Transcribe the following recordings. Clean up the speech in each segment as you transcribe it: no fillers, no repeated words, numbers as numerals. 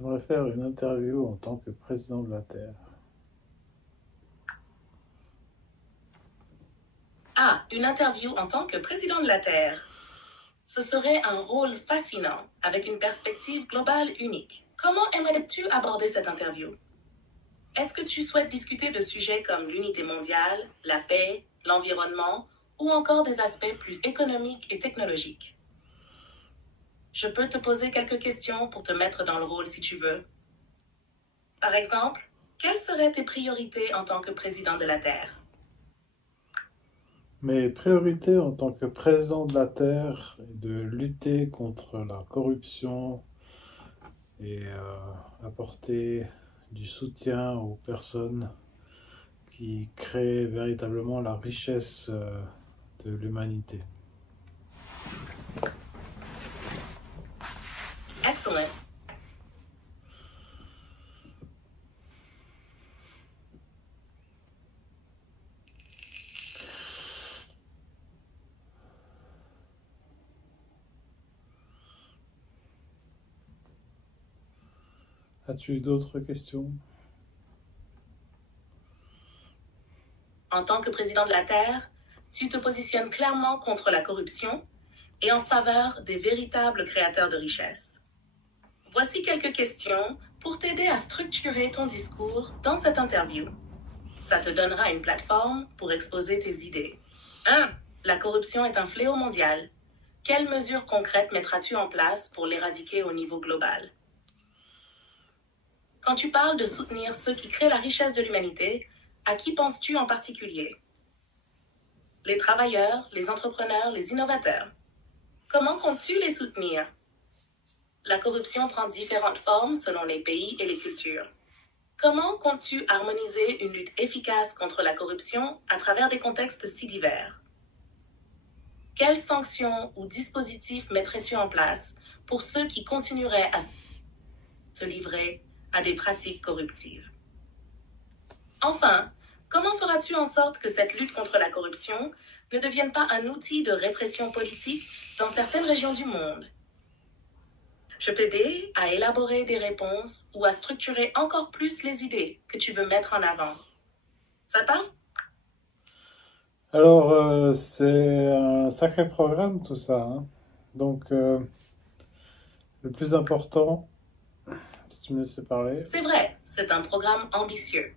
J'aimerais faire une interview en tant que président de la Terre. Ah, une interview en tant que président de la Terre. Ce serait un rôle fascinant, avec une perspective globale unique. Comment aimerais-tu aborder cette interview? Est-ce que tu souhaites discuter de sujets comme l'unité mondiale, la paix, l'environnement, ou encore des aspects plus économiques et technologiques? Je peux te poser quelques questions pour te mettre dans le rôle si tu veux. Par exemple, quelles seraient tes priorités en tant que président de la Terre? Mes priorités en tant que président de la Terre est de lutter contre la corruption et apporter du soutien aux personnes qui créent véritablement la richesse de l'humanité. Excellent. As-tu d'autres questions? En tant que président de la Terre, tu te positionnes clairement contre la corruption et en faveur des véritables créateurs de richesse. Voici quelques questions pour t'aider à structurer ton discours dans cette interview. Ça te donnera une plateforme pour exposer tes idées. 1. La corruption est un fléau mondial. Quelles mesures concrètes mettras-tu en place pour l'éradiquer au niveau global? Quand tu parles de soutenir ceux qui créent la richesse de l'humanité, à qui penses-tu en particulier? Les travailleurs, les entrepreneurs, les innovateurs. Comment comptes-tu les soutenir? La corruption prend différentes formes selon les pays et les cultures. Comment comptes-tu harmoniser une lutte efficace contre la corruption à travers des contextes si divers? Quelles sanctions ou dispositifs mettrais-tu en place pour ceux qui continueraient à se livrer à des pratiques corruptives? Enfin, comment feras-tu en sorte que cette lutte contre la corruption ne devienne pas un outil de répression politique dans certaines régions du monde? Je peux t'aider à élaborer des réponses ou à structurer encore plus les idées que tu veux mettre en avant. Ça te parle? Alors, c'est un sacré programme tout ça, hein. Donc, le plus important, si tu me laissais parler. C'est vrai, c'est un programme ambitieux.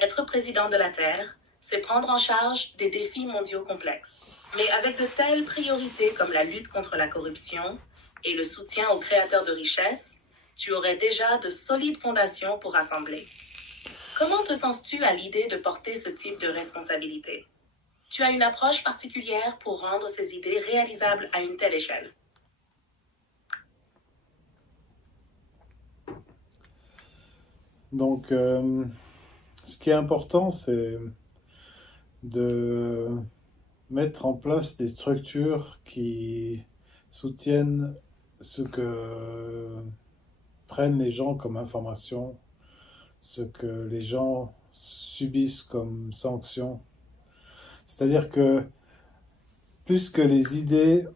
Être président de la Terre, c'est prendre en charge des défis mondiaux complexes. Mais avec de telles priorités comme la lutte contre la corruption et le soutien aux créateurs de richesses, tu aurais déjà de solides fondations pour rassembler. Comment te sens-tu à l'idée de porter ce type de responsabilité? Tu as une approche particulière pour rendre ces idées réalisables à une telle échelle. Donc, ce qui est important, c'est de mettre en place des structures qui soutiennent ce que prennent les gens comme information, ce que les gens subissent comme sanction. C'est-à-dire que plus que les idées,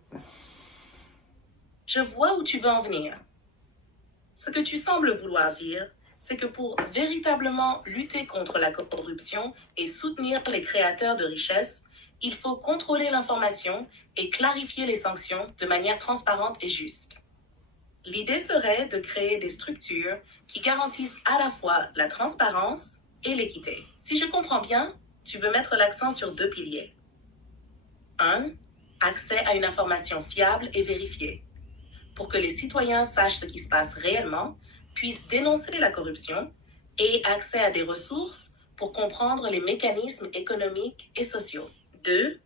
Je vois où tu veux en venir. Ce que tu sembles vouloir dire, c'est que pour véritablement lutter contre la corruption et soutenir les créateurs de richesses, il faut contrôler l'information et clarifier les sanctions de manière transparente et juste. L'idée serait de créer des structures qui garantissent à la fois la transparence et l'équité. Si je comprends bien, tu veux mettre l'accent sur deux piliers. 1. Accès à une information fiable et vérifiée, pour que les citoyens sachent ce qui se passe réellement, puissent dénoncer la corruption et accès à des ressources pour comprendre les mécanismes économiques et sociaux. 2.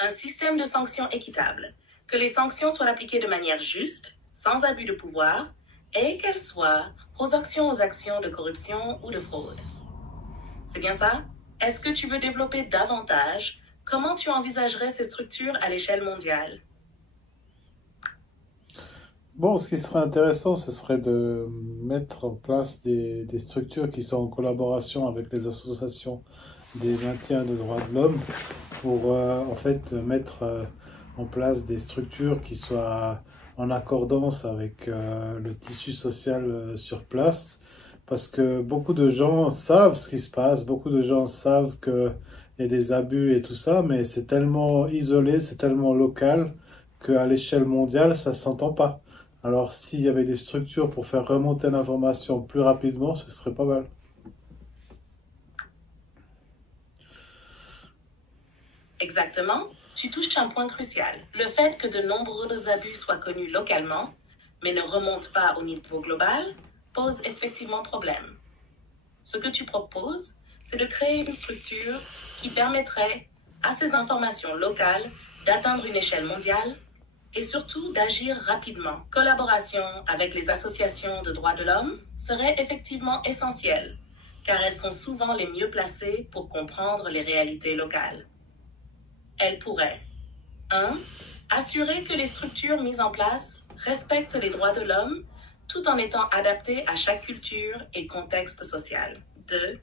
Un système de sanctions équitable, que les sanctions soient appliquées de manière juste, sans abus de pouvoir, et qu'elles soient aux actions de corruption ou de fraude. C'est bien ça? Est-ce que tu veux développer davantage comment tu envisagerais ces structures à l'échelle mondiale? bon, ce qui serait intéressant, ce serait de mettre en place des structures qui sont en collaboration avec les associations des maintiens de droits de l'homme pour en fait mettre en place des structures qui soient en accordance avec le tissu social sur place, parce que beaucoup de gens savent ce qui se passe, beaucoup de gens savent qu'il y a des abus et tout ça, mais c'est tellement isolé, c'est tellement local, qu'à l'échelle mondiale, ça ne s'entend pas. Alors s'il y avait des structures pour faire remonter l'information plus rapidement, ce serait pas mal. Exactement, tu touches un point crucial. Le fait que de nombreux abus soient connus localement, mais ne remontent pas au niveau global, pose effectivement problème. Ce que tu proposes, c'est de créer une structure qui permettrait à ces informations locales d'atteindre une échelle mondiale et surtout d'agir rapidement. Collaboration avec les associations de droits de l'homme serait effectivement essentielle, car elles sont souvent les mieux placées pour comprendre les réalités locales. Elles pourraient 1. Assurer que les structures mises en place respectent les droits de l'homme tout en étant adaptées à chaque culture et contexte social. 2.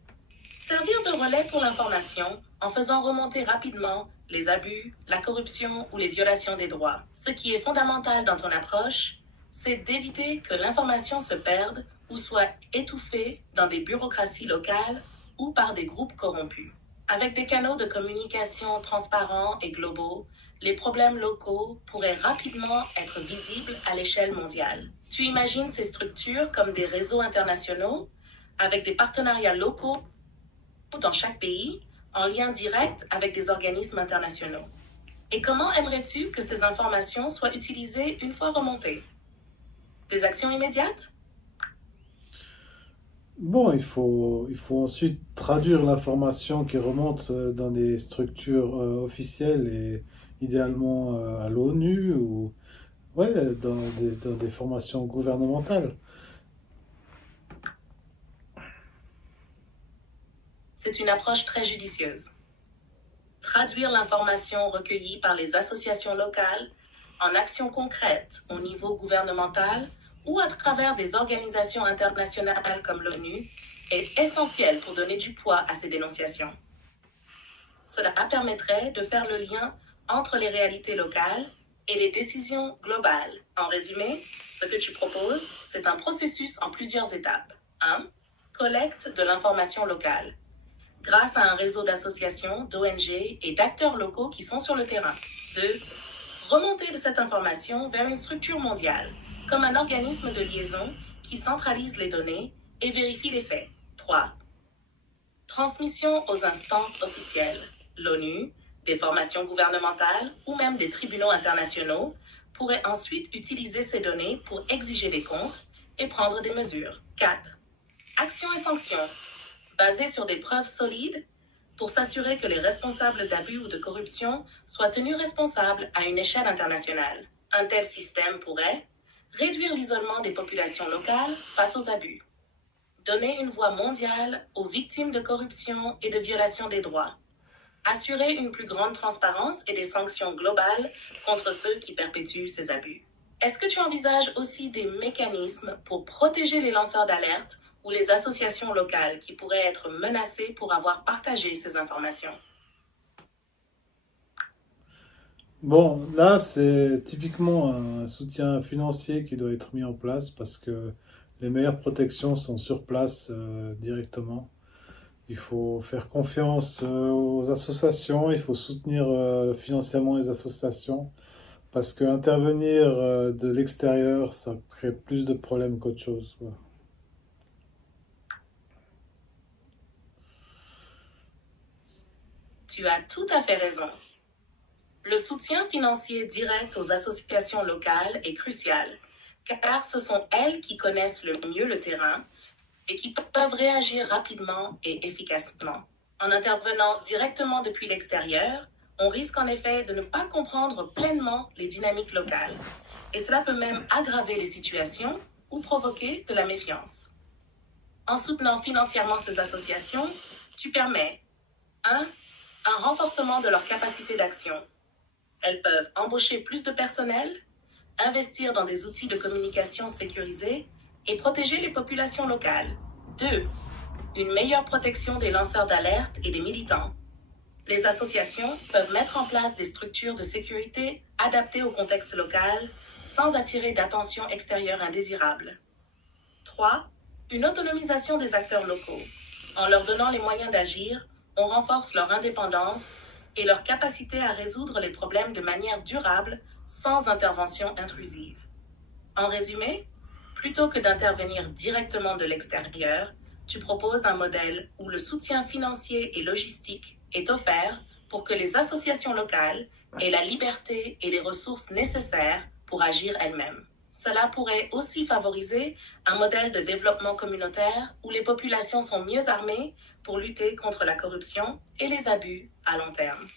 Servir de relais pour l'information en faisant remonter rapidement les abus, la corruption ou les violations des droits. Ce qui est fondamental dans ton approche, c'est d'éviter que l'information se perde ou soit étouffée dans des bureaucraties locales ou par des groupes corrompus. Avec des canaux de communication transparents et globaux, les problèmes locaux pourraient rapidement être visibles à l'échelle mondiale. Tu imagines ces structures comme des réseaux internationaux avec des partenariats locaux dans chaque pays, en lien direct avec des organismes internationaux. Et comment aimerais-tu que ces informations soient utilisées une fois remontées? Des actions immédiates? Bon, il faut ensuite traduire l'information qui remonte dans des structures officielles et idéalement à l'ONU ou ouais, dans des formations gouvernementales. C'est une approche très judicieuse. Traduire l'information recueillie par les associations locales en actions concrètes au niveau gouvernemental ou à travers des organisations internationales comme l'ONU est essentiel pour donner du poids à ces dénonciations. Cela permettrait de faire le lien entre les réalités locales et les décisions globales. En résumé, ce que tu proposes, c'est un processus en plusieurs étapes. 1. Collecte de l'information locale, grâce à un réseau d'associations, d'ONG et d'acteurs locaux qui sont sur le terrain. 2. Remontée de cette information vers une structure mondiale, comme un organisme de liaison qui centralise les données et vérifie les faits. 3. Transmission aux instances officielles, l'ONU, des formations gouvernementales ou même des tribunaux internationaux pourraient ensuite utiliser ces données pour exiger des comptes et prendre des mesures. 4. Actions et sanctions, basées sur des preuves solides pour s'assurer que les responsables d'abus ou de corruption soient tenus responsables à une échelle internationale. Un tel système pourrait réduire l'isolement des populations locales face aux abus, donner une voix mondiale aux victimes de corruption et de violation des droits, assurer une plus grande transparence et des sanctions globales contre ceux qui perpétuent ces abus. Est-ce que tu envisages aussi des mécanismes pour protéger les lanceurs d'alerte ou les associations locales qui pourraient être menacées pour avoir partagé ces informations? Bon, là, c'est typiquement un soutien financier qui doit être mis en place parce que les meilleures protections sont sur place directement. Il faut faire confiance aux associations, il faut soutenir financièrement les associations parce que intervenir de l'extérieur, ça crée plus de problèmes qu'autre chose, quoi. Tu as tout à fait raison. Le soutien financier direct aux associations locales est crucial, car ce sont elles qui connaissent le mieux le terrain et qui peuvent réagir rapidement et efficacement. En intervenant directement depuis l'extérieur, on risque en effet de ne pas comprendre pleinement les dynamiques locales, et cela peut même aggraver les situations ou provoquer de la méfiance. En soutenant financièrement ces associations, tu permets 1. Un renforcement de leur capacité d'action. Elles peuvent embaucher plus de personnel, investir dans des outils de communication sécurisés et protéger les populations locales. 2. Une meilleure protection des lanceurs d'alerte et des militants. Les associations peuvent mettre en place des structures de sécurité adaptées au contexte local, sans attirer d'attention extérieure indésirable. 3. Une autonomisation des acteurs locaux. En leur donnant les moyens d'agir, on renforce leur indépendance et leur capacité à résoudre les problèmes de manière durable sans intervention intrusive. En résumé, plutôt que d'intervenir directement de l'extérieur, tu proposes un modèle où le soutien financier et logistique est offert pour que les associations locales aient la liberté et les ressources nécessaires pour agir elles-mêmes. Cela pourrait aussi favoriser un modèle de développement communautaire où les populations sont mieux armées pour lutter contre la corruption et les abus à long terme.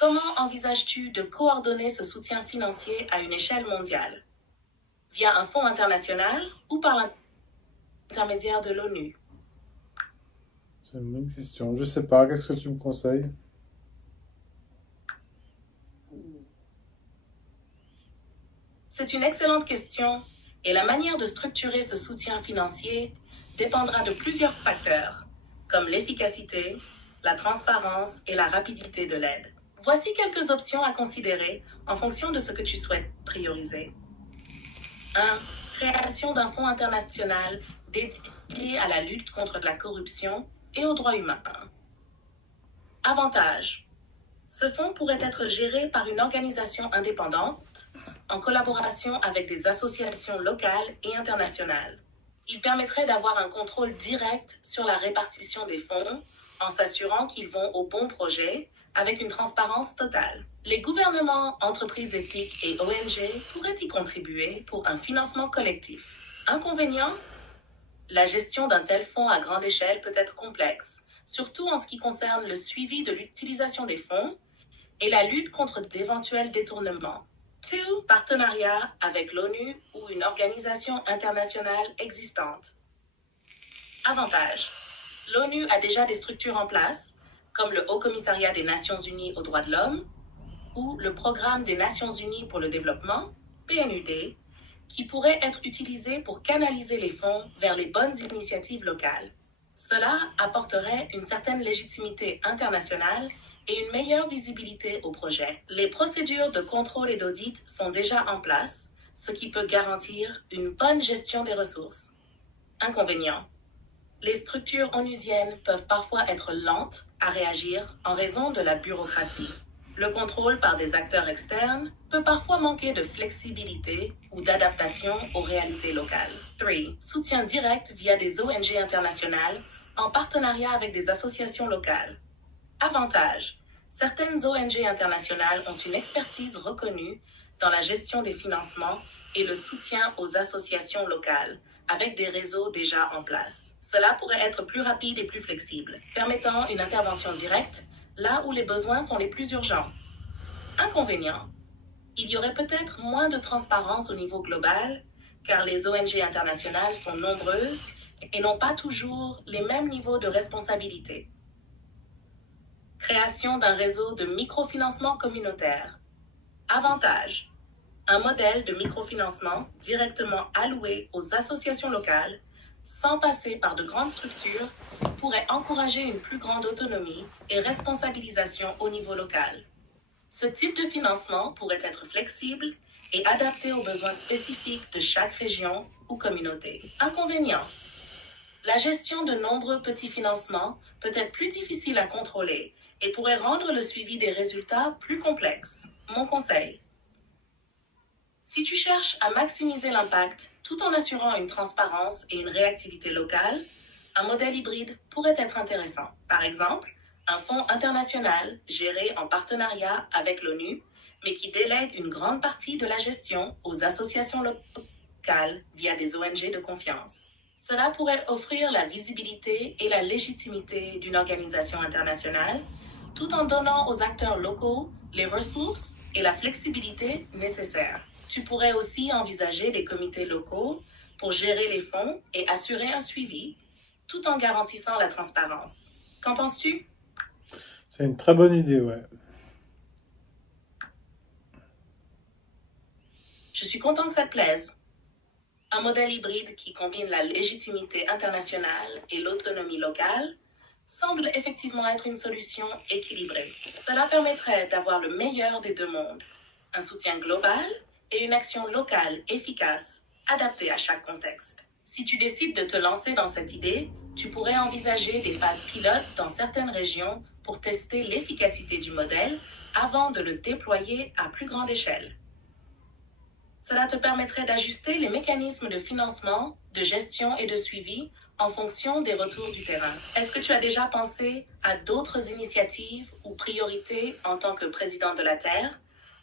Comment envisages-tu de coordonner ce soutien financier à une échelle mondiale? Via un fonds international ou par l'intermédiaire de l'ONU? C'est une bonne question. Je sais pas, qu'est-ce que tu me conseilles? C'est une excellente question et la manière de structurer ce soutien financier dépendra de plusieurs facteurs, comme l'efficacité, la transparence et la rapidité de l'aide. Voici quelques options à considérer en fonction de ce que tu souhaites prioriser. 1. Création d'un fonds international dédié à la lutte contre la corruption et aux droits humains. Avantage. Ce fonds pourrait être géré par une organisation indépendante en collaboration avec des associations locales et internationales. Il permettrait d'avoir un contrôle direct sur la répartition des fonds en s'assurant qu'ils vont au bon projet avec une transparence totale. Les gouvernements, entreprises éthiques et ONG pourraient y contribuer pour un financement collectif. Inconvénient, la gestion d'un tel fonds à grande échelle peut être complexe, surtout en ce qui concerne le suivi de l'utilisation des fonds et la lutte contre d'éventuels détournements. 2. Partenariat avec l'ONU ou une organisation internationale existante. Avantage. L'ONU a déjà des structures en place, comme le Haut Commissariat des Nations Unies aux droits de l'homme ou le Programme des Nations Unies pour le développement, PNUD, qui pourrait être utilisé pour canaliser les fonds vers les bonnes initiatives locales. Cela apporterait une certaine légitimité internationale et une meilleure visibilité au projet. Les procédures de contrôle et d'audit sont déjà en place, ce qui peut garantir une bonne gestion des ressources. Inconvénient. Les structures onusiennes peuvent parfois être lentes à réagir en raison de la bureaucratie. Le contrôle par des acteurs externes peut parfois manquer de flexibilité ou d'adaptation aux réalités locales. 3. Soutien direct via des ONG internationales en partenariat avec des associations locales. Avantage. Certaines ONG internationales ont une expertise reconnue dans la gestion des financements et le soutien aux associations locales, avec des réseaux déjà en place. Cela pourrait être plus rapide et plus flexible, permettant une intervention directe là où les besoins sont les plus urgents. Inconvénient. Il y aurait peut-être moins de transparence au niveau global, car les ONG internationales sont nombreuses et n'ont pas toujours les mêmes niveaux de responsabilité. Création d'un réseau de microfinancement communautaire. Avantage. Un modèle de microfinancement directement alloué aux associations locales, sans passer par de grandes structures, pourrait encourager une plus grande autonomie et responsabilisation au niveau local. Ce type de financement pourrait être flexible et adapté aux besoins spécifiques de chaque région ou communauté. Inconvénient. La gestion de nombreux petits financements peut être plus difficile à contrôler et pourrait rendre le suivi des résultats plus complexe. Mon conseil. Si tu cherches à maximiser l'impact tout en assurant une transparence et une réactivité locale, un modèle hybride pourrait être intéressant. Par exemple, un fonds international géré en partenariat avec l'ONU, mais qui délègue une grande partie de la gestion aux associations locales via des ONG de confiance. Cela pourrait offrir la visibilité et la légitimité d'une organisation internationale, tout en donnant aux acteurs locaux les ressources et la flexibilité nécessaires. Tu pourrais aussi envisager des comités locaux pour gérer les fonds et assurer un suivi, tout en garantissant la transparence. Qu'en penses-tu? C'est une très bonne idée, ouais. Je suis content que ça te plaise. Un modèle hybride qui combine la légitimité internationale et l'autonomie locale semble effectivement être une solution équilibrée. Cela permettrait d'avoir le meilleur des deux mondes, un soutien global et une action locale efficace, adaptée à chaque contexte. Si tu décides de te lancer dans cette idée, tu pourrais envisager des phases pilotes dans certaines régions pour tester l'efficacité du modèle avant de le déployer à plus grande échelle. Cela te permettrait d'ajuster les mécanismes de financement, de gestion et de suivi en fonction des retours du terrain. Est-ce que tu as déjà pensé à d'autres initiatives ou priorités en tant que président de la Terre?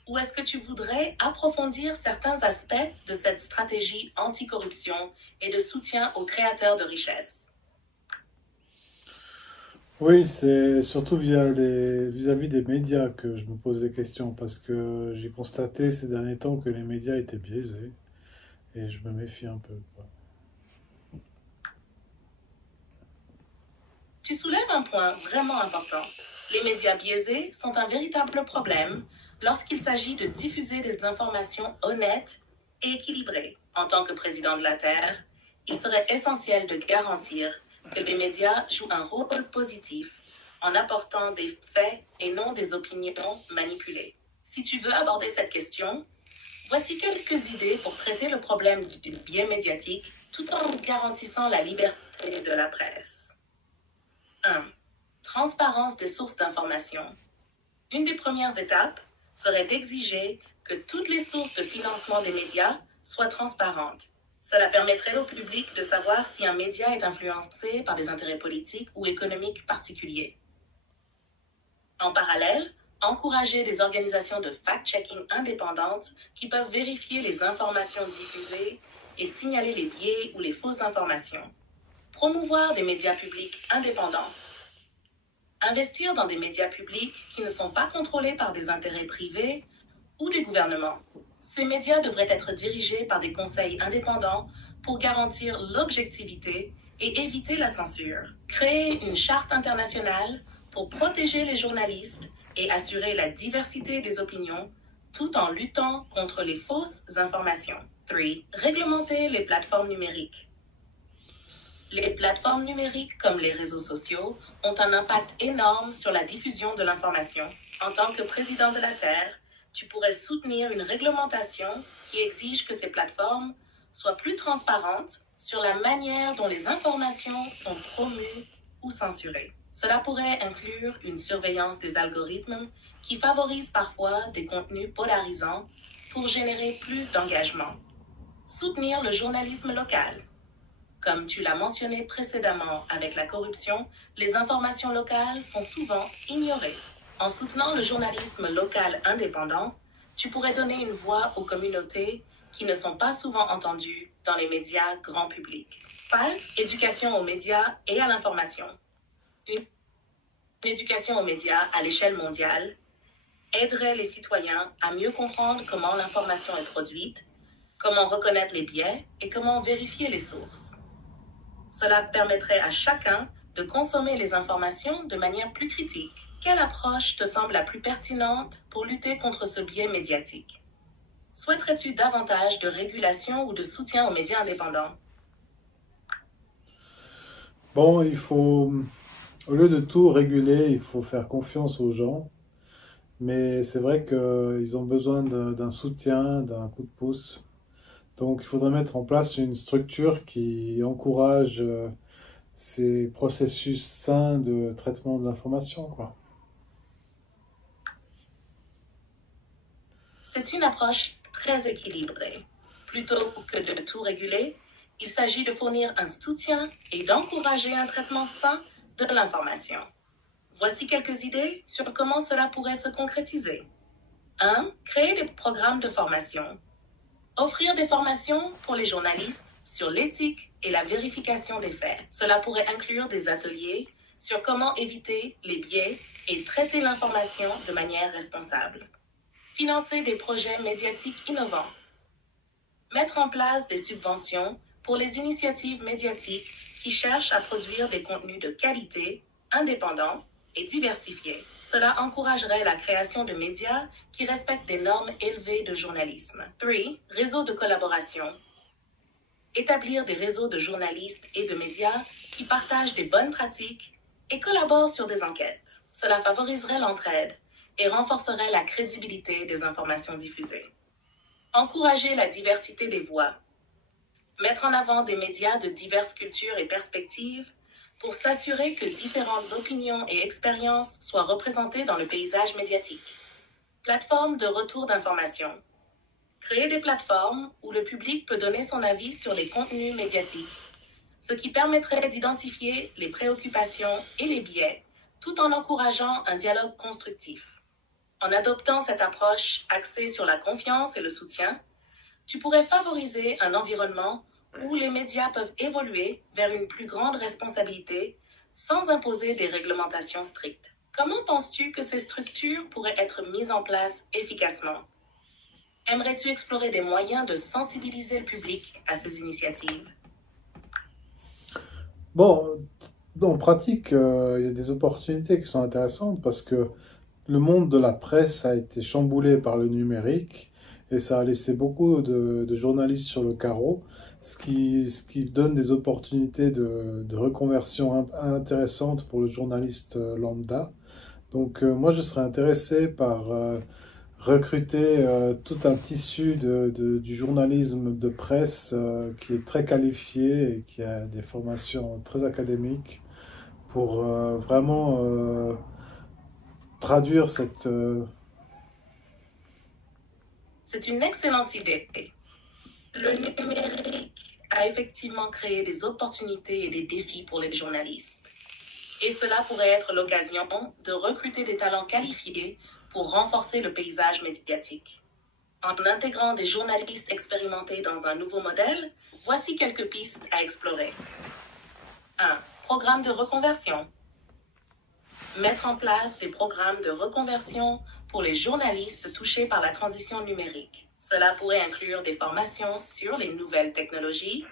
Ou est-ce que tu voudrais approfondir certains aspects de cette stratégie anticorruption et de soutien aux créateurs de richesse? Oui, c'est surtout vis-à-vis des médias que je me pose des questions parce que j'ai constaté ces derniers temps que les médias étaient biaisés et je me méfie un peu, quoi. Tu soulèves un point vraiment important. Les médias biaisés sont un véritable problème lorsqu'il s'agit de diffuser des informations honnêtes et équilibrées. En tant que président de la Terre, il serait essentiel de garantir que les médias jouent un rôle positif en apportant des faits et non des opinions manipulées. Si tu veux aborder cette question, voici quelques idées pour traiter le problème du biais médiatique tout en garantissant la liberté de la presse. 1. Transparence des sources d'information. Une des premières étapes serait d'exiger que toutes les sources de financement des médias soient transparentes. Cela permettrait au public de savoir si un média est influencé par des intérêts politiques ou économiques particuliers. En parallèle, encourager des organisations de fact-checking indépendantes qui peuvent vérifier les informations diffusées et signaler les biais ou les fausses informations. Promouvoir des médias publics indépendants. Investir dans des médias publics qui ne sont pas contrôlés par des intérêts privés ou des gouvernements. Ces médias devraient être dirigés par des conseils indépendants pour garantir l'objectivité et éviter la censure. Créer une charte internationale pour protéger les journalistes et assurer la diversité des opinions tout en luttant contre les fausses informations. 3. Réglementer les plateformes numériques. Les plateformes numériques comme les réseaux sociaux ont un impact énorme sur la diffusion de l'information. En tant que président de la Terre, tu pourrais soutenir une réglementation qui exige que ces plateformes soient plus transparentes sur la manière dont les informations sont promues ou censurées. Cela pourrait inclure une surveillance des algorithmes qui favorisent parfois des contenus polarisants pour générer plus d'engagement. Soutenir le journalisme local. Comme tu l'as mentionné précédemment avec la corruption, les informations locales sont souvent ignorées. En soutenant le journalisme local indépendant, tu pourrais donner une voix aux communautés qui ne sont pas souvent entendues dans les médias grand public. 5. Éducation aux médias et à l'information. Une éducation aux médias à l'échelle mondiale aiderait les citoyens à mieux comprendre comment l'information est produite, comment reconnaître les biais et comment vérifier les sources. Cela permettrait à chacun de consommer les informations de manière plus critique. Quelle approche te semble la plus pertinente pour lutter contre ce biais médiatique? Souhaiterais-tu davantage de régulation ou de soutien aux médias indépendants? Bon, au lieu de tout réguler, il faut faire confiance aux gens, mais c'est vrai qu'ils ont besoin d'un soutien, d'un coup de pouce. Donc, il faudrait mettre en place une structure qui encourage ces processus sains de traitement de l'information, quoi. C'est une approche très équilibrée. Plutôt que de tout réguler, il s'agit de fournir un soutien et d'encourager un traitement sain de l'information. Voici quelques idées sur comment cela pourrait se concrétiser. 1. Créer des programmes de formation. Offrir des formations pour les journalistes sur l'éthique et la vérification des faits. Cela pourrait inclure des ateliers sur comment éviter les biais et traiter l'information de manière responsable. Financer des projets médiatiques innovants. Mettre en place des subventions pour les initiatives médiatiques qui cherchent à produire des contenus de qualité, indépendants et diversifiés. Cela encouragerait la création de médias qui respectent des normes élevées de journalisme. 3. Réseau de collaboration. Établir des réseaux de journalistes et de médias qui partagent des bonnes pratiques et collaborent sur des enquêtes. Cela favoriserait l'entraide et renforcerait la crédibilité des informations diffusées. Encourager la diversité des voix. Mettre en avant des médias de diverses cultures et perspectives pour s'assurer que différentes opinions et expériences soient représentées dans le paysage médiatique. Plateforme de retour d'information. Créer des plateformes où le public peut donner son avis sur les contenus médiatiques, ce qui permettrait d'identifier les préoccupations et les biais, tout en encourageant un dialogue constructif. En adoptant cette approche axée sur la confiance et le soutien, tu pourrais favoriser un environnement où les médias peuvent évoluer vers une plus grande responsabilité sans imposer des réglementations strictes. Comment penses-tu que ces structures pourraient être mises en place efficacement? Aimerais-tu explorer des moyens de sensibiliser le public à ces initiatives? Bon, en pratique, il y a des opportunités qui sont intéressantes parce que le monde de la presse a été chamboulé par le numérique et ça a laissé beaucoup de journalistes sur le carreau, ce qui donne des opportunités de reconversion intéressantes pour le journaliste lambda. Donc moi, je serais intéressé par recruter tout un tissu du journalisme de presse qui est très qualifié et qui a des formations très académiques pour vraiment traduire cette... C'est une excellente idée. Le numérique a effectivement créé des opportunités et des défis pour les journalistes. Et cela pourrait être l'occasion de recruter des talents qualifiés pour renforcer le paysage médiatique. En intégrant des journalistes expérimentés dans un nouveau modèle, voici quelques pistes à explorer. 1. Programme de reconversion. Mettre en place des programmes de reconversion pour les journalistes touchés par la transition numérique. Cela pourrait inclure des formations sur les nouvelles technologies,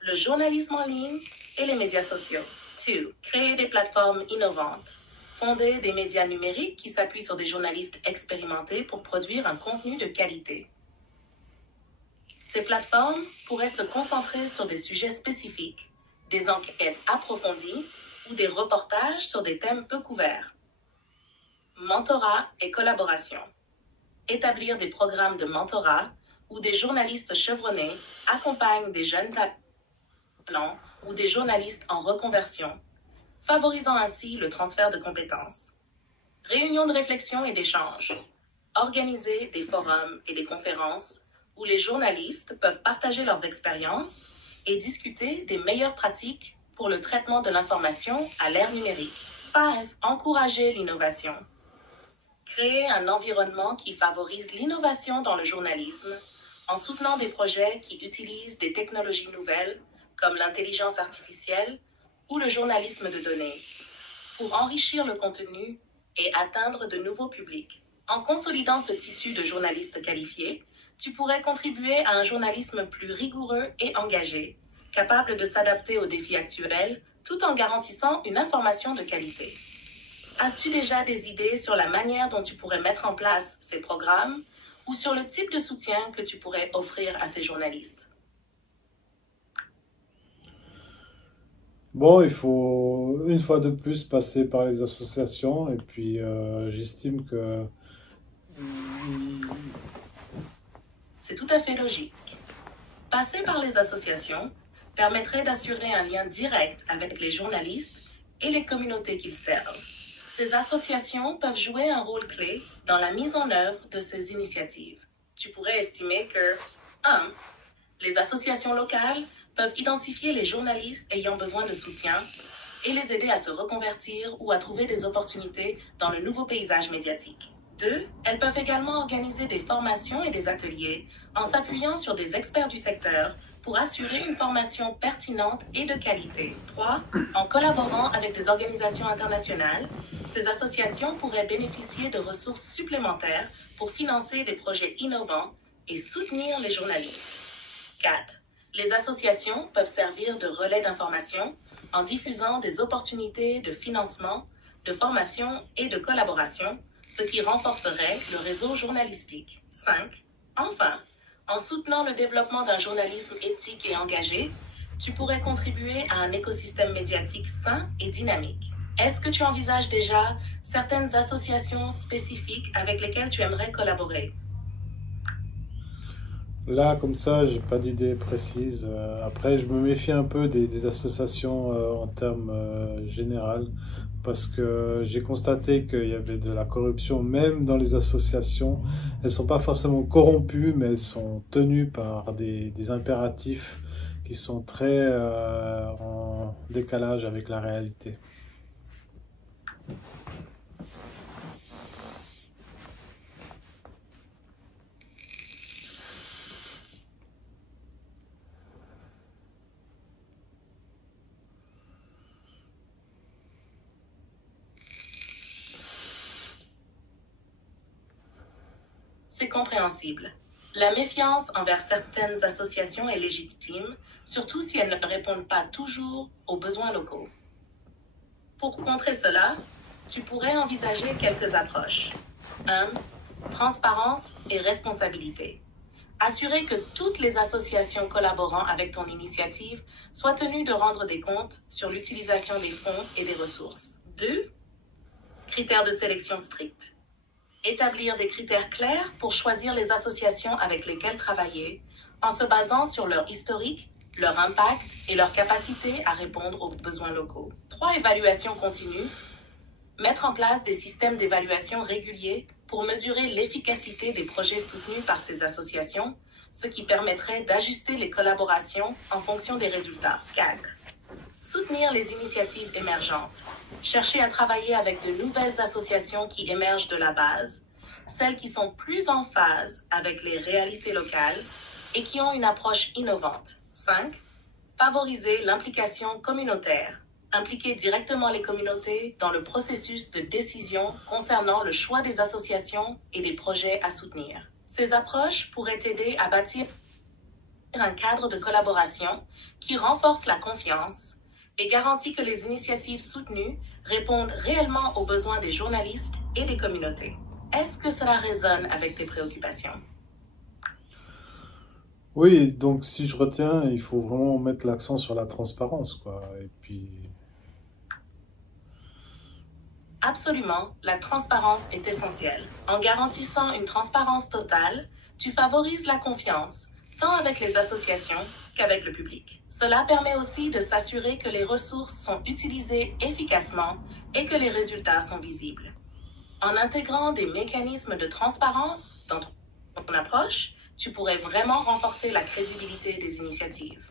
le journalisme en ligne et les médias sociaux. 2. Créer des plateformes innovantes. Fonder des médias numériques qui s'appuient sur des journalistes expérimentés pour produire un contenu de qualité. Ces plateformes pourraient se concentrer sur des sujets spécifiques, des enquêtes approfondies ou des reportages sur des thèmes peu couverts. Mentorat et collaboration. Établir des programmes de mentorat où des journalistes chevronnés accompagnent des jeunes talents ou des journalistes en reconversion, favorisant ainsi le transfert de compétences. Réunions de réflexion et d'échange. Organiser des forums et des conférences où les journalistes peuvent partager leurs expériences et discuter des meilleures pratiques pour le traitement de l'information à l'ère numérique. 5. Encourager l'innovation. Créer un environnement qui favorise l'innovation dans le journalisme en soutenant des projets qui utilisent des technologies nouvelles comme l'intelligence artificielle ou le journalisme de données pour enrichir le contenu et atteindre de nouveaux publics. En consolidant ce tissu de journalistes qualifiés, tu pourrais contribuer à un journalisme plus rigoureux et engagé, capable de s'adapter aux défis actuels tout en garantissant une information de qualité. As-tu déjà des idées sur la manière dont tu pourrais mettre en place ces programmes ou sur le type de soutien que tu pourrais offrir à ces journalistes? Bon, il faut une fois de plus passer par les associations et puis j'estime que C'est tout à fait logique. Passer par les associations permettrait d'assurer un lien direct avec les journalistes et les communautés qu'ils servent. Ces associations peuvent jouer un rôle clé dans la mise en œuvre de ces initiatives. Tu pourrais estimer que 1. Les associations locales peuvent identifier les journalistes ayant besoin de soutien et les aider à se reconvertir ou à trouver des opportunités dans le nouveau paysage médiatique. 2. Elles peuvent également organiser des formations et des ateliers en s'appuyant sur des experts du secteur pour assurer une formation pertinente et de qualité. 3. En collaborant avec des organisations internationales, ces associations pourraient bénéficier de ressources supplémentaires pour financer des projets innovants et soutenir les journalistes. 4. Les associations peuvent servir de relais d'information en diffusant des opportunités de financement, de formation et de collaboration, ce qui renforcerait le réseau journalistique. 5. Enfin, en soutenant le développement d'un journalisme éthique et engagé, tu pourrais contribuer à un écosystème médiatique sain et dynamique. Est-ce que tu envisages déjà certaines associations spécifiques avec lesquelles tu aimerais collaborer? Là, comme ça, j'ai pas d'idée précise. Après, je me méfie un peu des associations en termes général, parce que j'ai constaté qu'il y avait de la corruption même dans les associations. Elles sont pas forcément corrompues, mais elles sont tenues par des impératifs qui sont très en décalage avec la réalité. C'est compréhensible. La méfiance envers certaines associations est légitime, surtout si elles ne répondent pas toujours aux besoins locaux. Pour contrer cela, tu pourrais envisager quelques approches. 1. Transparence et responsabilité. Assurer que toutes les associations collaborant avec ton initiative soient tenues de rendre des comptes sur l'utilisation des fonds et des ressources. 2. Critères de sélection stricts. Établir des critères clairs pour choisir les associations avec lesquelles travailler en se basant sur leur historique, leur impact et leur capacité à répondre aux besoins locaux. 3. Évaluation continue. Mettre en place des systèmes d'évaluation réguliers pour mesurer l'efficacité des projets soutenus par ces associations, ce qui permettrait d'ajuster les collaborations en fonction des résultats. 4. Soutenir les initiatives émergentes. Chercher à travailler avec de nouvelles associations qui émergent de la base, celles qui sont plus en phase avec les réalités locales et qui ont une approche innovante. 5. Favoriser l'implication communautaire. Impliquer directement les communautés dans le processus de décision concernant le choix des associations et des projets à soutenir. Ces approches pourraient aider à bâtir un cadre de collaboration qui renforce la confiance et garantit que les initiatives soutenues répondent réellement aux besoins des journalistes et des communautés. Est-ce que cela résonne avec tes préoccupations? Oui, donc si je retiens, il faut vraiment mettre l'accent sur la transparence, quoi. Et puis, Absolument, la transparence est essentielle. En garantissant une transparence totale, tu favorises la confiance, tant avec les associations qu'avec le public. Cela permet aussi de s'assurer que les ressources sont utilisées efficacement et que les résultats sont visibles. En intégrant des mécanismes de transparence dans ton approche, tu pourrais vraiment renforcer la crédibilité des initiatives.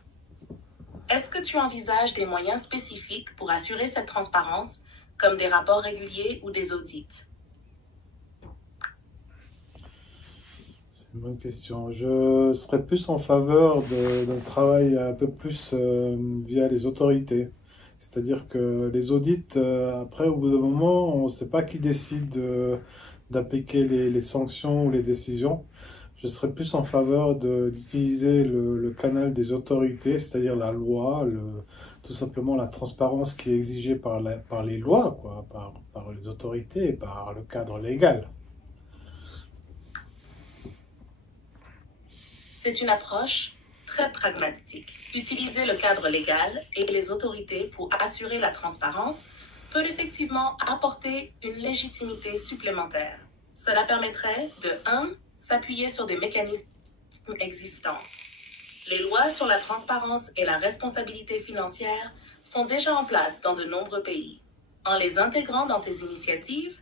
Est-ce que tu envisages des moyens spécifiques pour assurer cette transparence, comme des rapports réguliers ou des audits? c'est une bonne question. Je serais plus en faveur d'un travail un peu plus via les autorités. C'est-à-dire que les audits, après, au bout d'un moment, on ne sait pas qui décide d'appliquer les sanctions ou les décisions. Je serais plus en faveur d'utiliser le canal des autorités, c'est-à-dire la loi, tout simplement la transparence qui est exigée par les lois, quoi, par les autorités, par le cadre légal. C'est une approche très pragmatique. Utiliser le cadre légal et les autorités pour assurer la transparence peut effectivement apporter une légitimité supplémentaire. Cela permettrait de 1. S'appuyer sur des mécanismes existants. Les lois sur la transparence et la responsabilité financière sont déjà en place dans de nombreux pays. En les intégrant dans tes initiatives,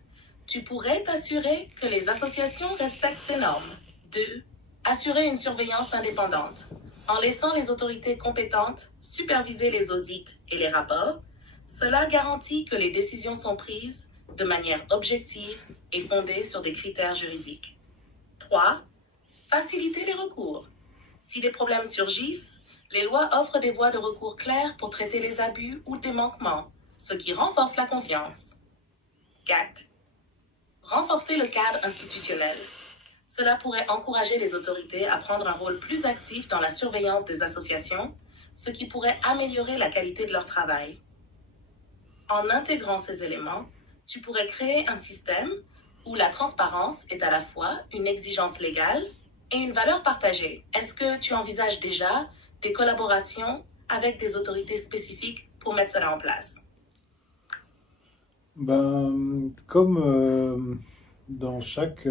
tu pourrais t'assurer que les associations respectent ces normes. 2. Assurer une surveillance indépendante. En laissant les autorités compétentes superviser les audits et les rapports, cela garantit que les décisions sont prises de manière objective et fondée sur des critères juridiques. 3. Faciliter les recours. Si des problèmes surgissent, les lois offrent des voies de recours claires pour traiter les abus ou des manquements, ce qui renforce la confiance. 4. Renforcer le cadre institutionnel. Cela pourrait encourager les autorités à prendre un rôle plus actif dans la surveillance des associations, ce qui pourrait améliorer la qualité de leur travail. En intégrant ces éléments, tu pourrais créer un système où la transparence est à la fois une exigence légale et une valeur partagée. Est-ce que tu envisages déjà des collaborations avec des autorités spécifiques pour mettre cela en place? Ben, comme dans chaque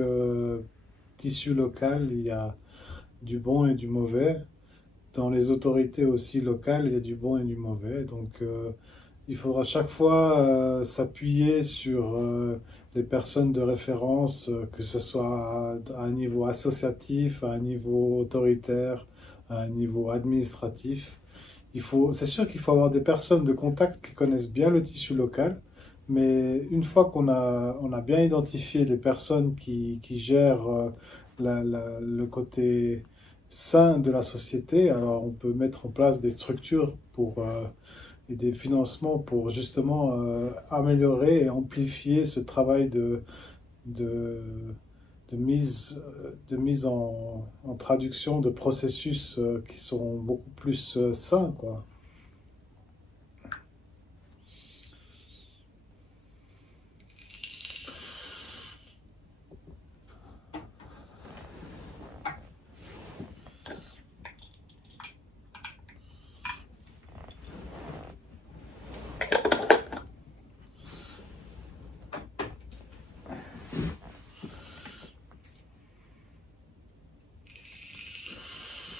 tissu local, il y a du bon et du mauvais. Dans les autorités aussi locales, il y a du bon et du mauvais. Donc, il faudra chaque fois s'appuyer sur les personnes de référence, que ce soit à un niveau associatif, à un niveau autoritaire, à un niveau administratif. C'est sûr qu'il faut avoir des personnes de contact qui connaissent bien le tissu local, mais une fois on a bien identifié les personnes qui gèrent le côté sain de la société, alors on peut mettre en place des structures et des financements pour justement améliorer et amplifier ce travail de, de mise en traduction de processus qui sont beaucoup plus sains, quoi.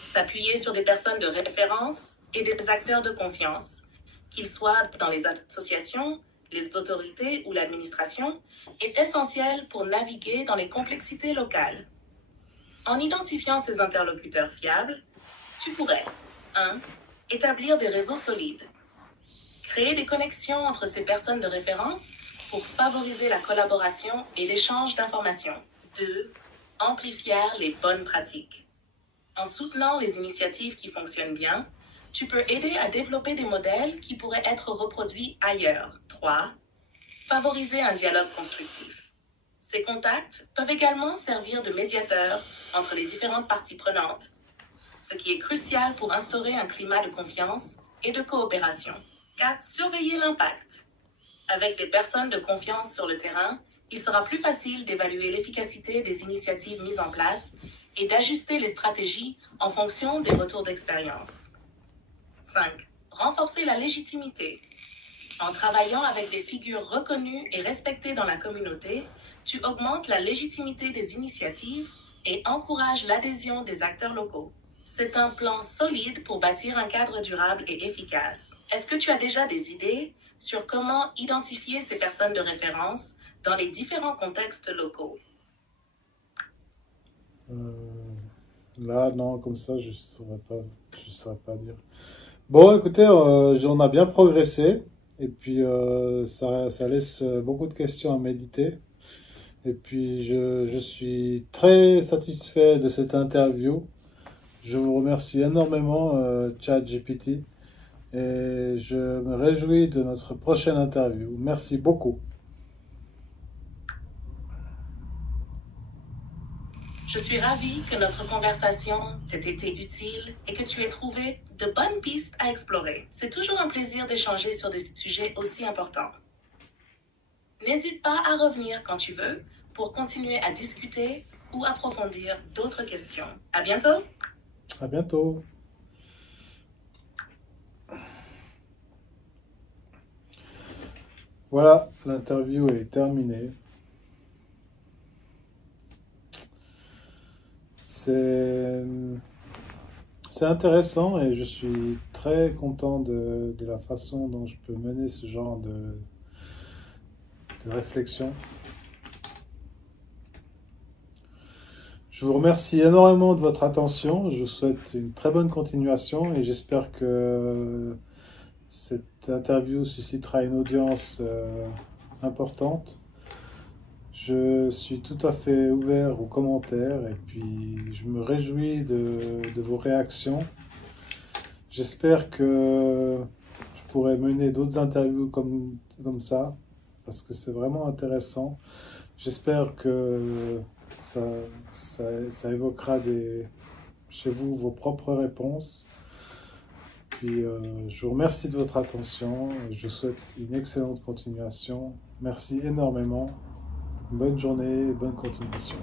S'appuyer sur des personnes de référence et des acteurs de confiance, qu'ils soient dans les associations, les autorités ou l'administration, est essentiel pour naviguer dans les complexités locales. En identifiant ces interlocuteurs fiables, tu pourrais 1. Établir des réseaux solides. Créer des connexions entre ces personnes de référence pour favoriser la collaboration et l'échange d'informations. 2. Amplifier les bonnes pratiques. En soutenant les initiatives qui fonctionnent bien, tu peux aider à développer des modèles qui pourraient être reproduits ailleurs. 3. Favoriser un dialogue constructif. Ces contacts peuvent également servir de médiateurs entre les différentes parties prenantes, ce qui est crucial pour instaurer un climat de confiance et de coopération. 4. Surveiller l'impact. Avec des personnes de confiance sur le terrain, il sera plus facile d'évaluer l'efficacité des initiatives mises en place et d'ajuster les stratégies en fonction des retours d'expérience. 5. Renforcer la légitimité. En travaillant avec des figures reconnues et respectées dans la communauté, tu augmentes la légitimité des initiatives et encourages l'adhésion des acteurs locaux. C'est un plan solide pour bâtir un cadre durable et efficace. Est-ce que tu as déjà des idées sur comment identifier ces personnes de référence dans les différents contextes locaux? Là, non, comme ça, je saurais pas dire. Bon, écoutez, on a bien progressé, et puis ça laisse beaucoup de questions à méditer. Et puis, je suis très satisfait de cette interview. Je vous remercie énormément, ChatGPT, et je me réjouis de notre prochaine interview. Merci beaucoup. Je suis ravie que notre conversation t'ait été utile et que tu aies trouvé de bonnes pistes à explorer. C'est toujours un plaisir d'échanger sur des sujets aussi importants. N'hésite pas à revenir quand tu veux pour continuer à discuter ou approfondir d'autres questions. À bientôt! À bientôt. Voilà, l'interview est terminée. C'est c'est intéressant et je suis très content de la façon dont je peux mener ce genre de réflexion. Je vous remercie énormément de votre attention. Je vous souhaite une très bonne continuation et j'espère que cette interview suscitera une audience importante. Je suis tout à fait ouvert aux commentaires et puis je me réjouis de vos réactions. J'espère que je pourrai mener d'autres interviews comme ça parce que c'est vraiment intéressant. J'espère que ça évoquera chez vous vos propres réponses. Puis je vous remercie de votre attention. Je vous souhaite une excellente continuation. Merci énormément. Bonne journée et bonne continuation.